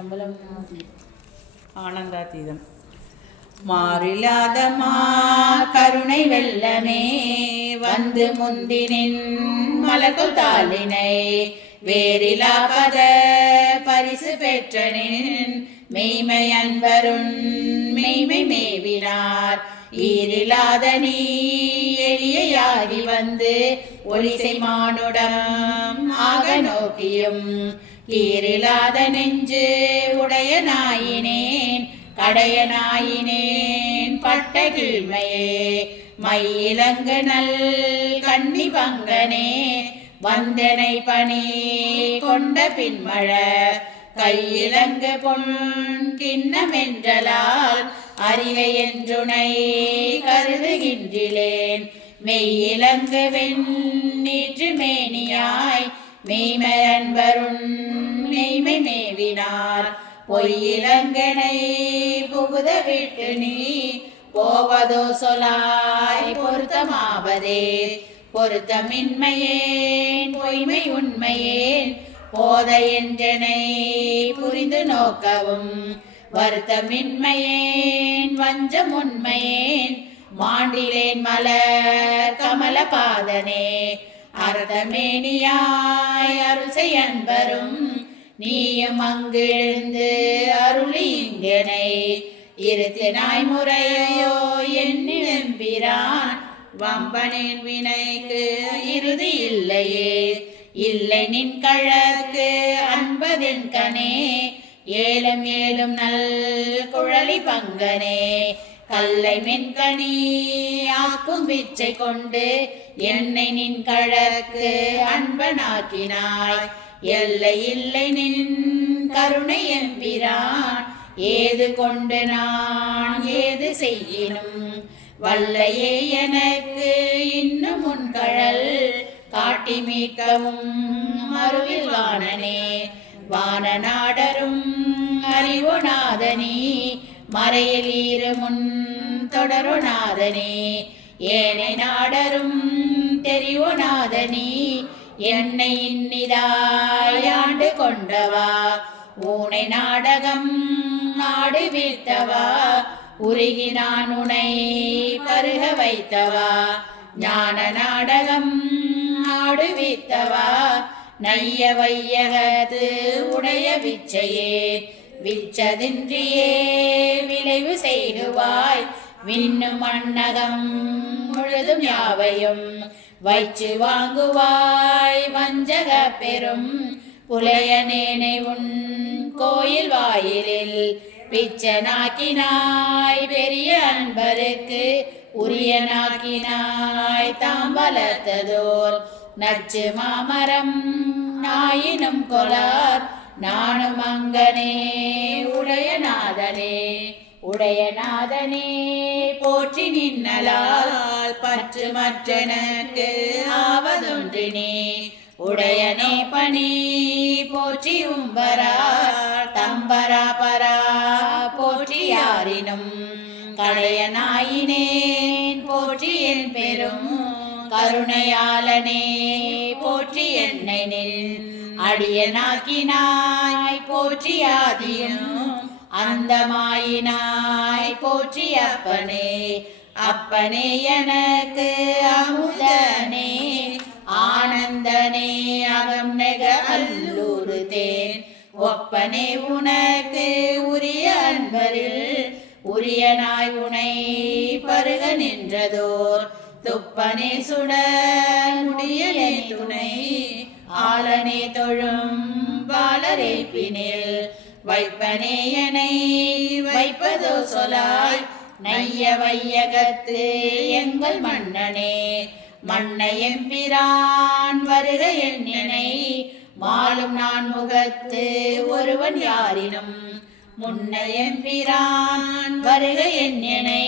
சம்பளம் ஆனந்தாதீதம். மாறில்லாத மா கருணை வெள்ளமே வந்து முந்தினின் மலகுல் தாளினை வேறிலா பத பரிசு பெற்றனின் மெய்மை அன்பருண் மெய்மை மேவினார் ஈரில்லாத நீ எளியாகி வந்து ஒளிசை மானுடம் ஆக நோக்கியும் ஈரில்லாத நெஞ்சு உடைய நாயினேன் கடைய நாயினேன் பட்ட கீழ்மையே மயிலங்கு நல் கண்ணி பங்கனே வந்தனை பணி கொண்ட பின்மழ கையிலங்கு பொன் கிண்ணமென்றலால் அறிகை என்றுனை கருதுகின்றிலேன் மெய்யிலங்கு வெண்ணீற்று மேனியாய் மெய்மை அன்பருண் மெய்மை மேவினார் பொய்யிலங்கனை புகுத விட்டு நீ போவதோ சொலாய் பொருத்தமாவதே பொருத்தமின்மையேன் பொய்மை உண்மையேன் போத என்றனை புரிந்து நோக்கவும் வருத்தமின்மையேன் வஞ்சம் உண்மையேன் மாண்டிலேன் மலர் கமல பாதனே அர்த்தமேனியாய் அருசை அன்பரும் நீயும் அங்கு எழுந்து அருளி இங்கனை இருத்தினாய் முறையோ எண்ணிழம்பிரான் வம்பனின் வினைக்கு இறுதி இல்லையே இல்லை நின் கழக்கு அன்பதின் கனே ஏலம் ஏலும் நல் குழலி பங்கனே கல்லை மின்கனி ஆக்கும் பிச்சை கொண்டு என்னை நின் கழக்கு அன்பனாக்கினாய் எல்லை இல்லை நின் கருணை எம்பிரான் ஏது கொண்டு நான் ஏது செய்யினும் வல்லையே எனக்கு இன்னும் உன் கழல் காட்டி மீட்கவும் மறுவில் வாணனே வான நாடரும் அறிவுநாதனி மறையில் ஈரமுன் தொடருநாதனே ஏனை நாடரும் தெரிவுநாதனி என்னை இன்னிதாய் ஆண்டு கொண்டவா ஊனை நாடகம் நாடு வீழ்த்தவா உருகி நான் உனை பருக வைத்தவா ஞான நாடகம் நாடு வீழ்த்தவா நைய வையகது உடைய விச்சையே விச்சதின்றியே விளைவு செய்குவாய் விண்ணும் மண்ணகம் முழுதும் யாவையும் வைச்சு வாங்குவாய் வஞ்சக பெரும் புலையனேனை உன் கோயில் வாயிலில் பிச்சனாக்கினாய் பெரிய அன்பருக்கு உரியனாக்கினாய் தாம்பலத்ததோர் நச்சு மாமரம் நாயினும் கொலார் நானும் அங்கனே உடையநாதனே போற்றி நின்னலால் பற்று மற்றனக்கு ஆவதொன்றினே உடையனே பணி போற்றி உம்பரா தம்பரா பரா போற்றி யாரினும் கடைய நாயினேன் போற்றி என் பெரும் கருணையாளனே போற்றி என்னை நில் அடியனாக்கினாய் போற்றி ஆதியும் அந்தமாயினாய் போற்றி அப்பனே எனக்கு அமுதனே ஆனந்தனே அகம் நெக அல்லூரு தேன் ஒப்பனே உனக்கு உரிய அன்பரில் உரியனாய் உனை பருக நின்றதோர் துப்பனே சுடர் முடியனே துணை ஆளனே தொழும் பாலரேப்பினில் வைப்பனே எனை வைப்பதோ சொலாய் நைய வையகத்து எங்கள் மன்னனே மன்னை எம்பிரான் வருக என்னை மாலும் நான் முகத்து ஒருவன் யாரினும் முன்னை எம்பிரான் வருக என்னை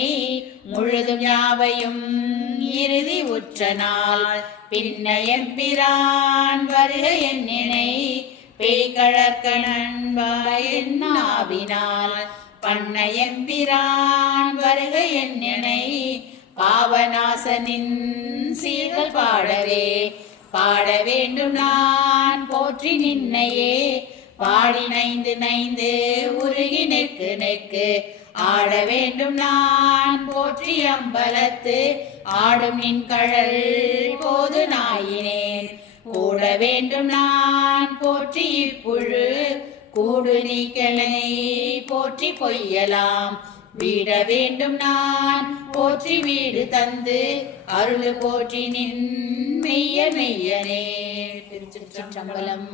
முழுதும் யாவையும் இறுதி உற்ற நாள் பின்ன எம்பிரான் வருக என்னை பேய்கழற்கணன்பாய் என்னாவினால் பண்ண எம்பிரான் வருக என்னை பாவநாசனின் சீர்கள் பாடவே பாட வேண்டும் நான் போற்றி நின்னையே பாடி நைந்து நைந்து உருகி நெக்கு நெக்கு ஆட வேண்டும் நான் போற்றி அம்பலத்து ஆடும் நின் கழல் போது நாயினேன் கூட வேண்டும் நான் போற்றி இப்புழு கூடு நீக்கனை போற்றி பொய்யலாம் வீட வேண்டும் நான் போற்றி வீடு தந்து அருள் போற்றி நின் மெய்ய மெய்யனே. திருச்சிற்றம்பலம்.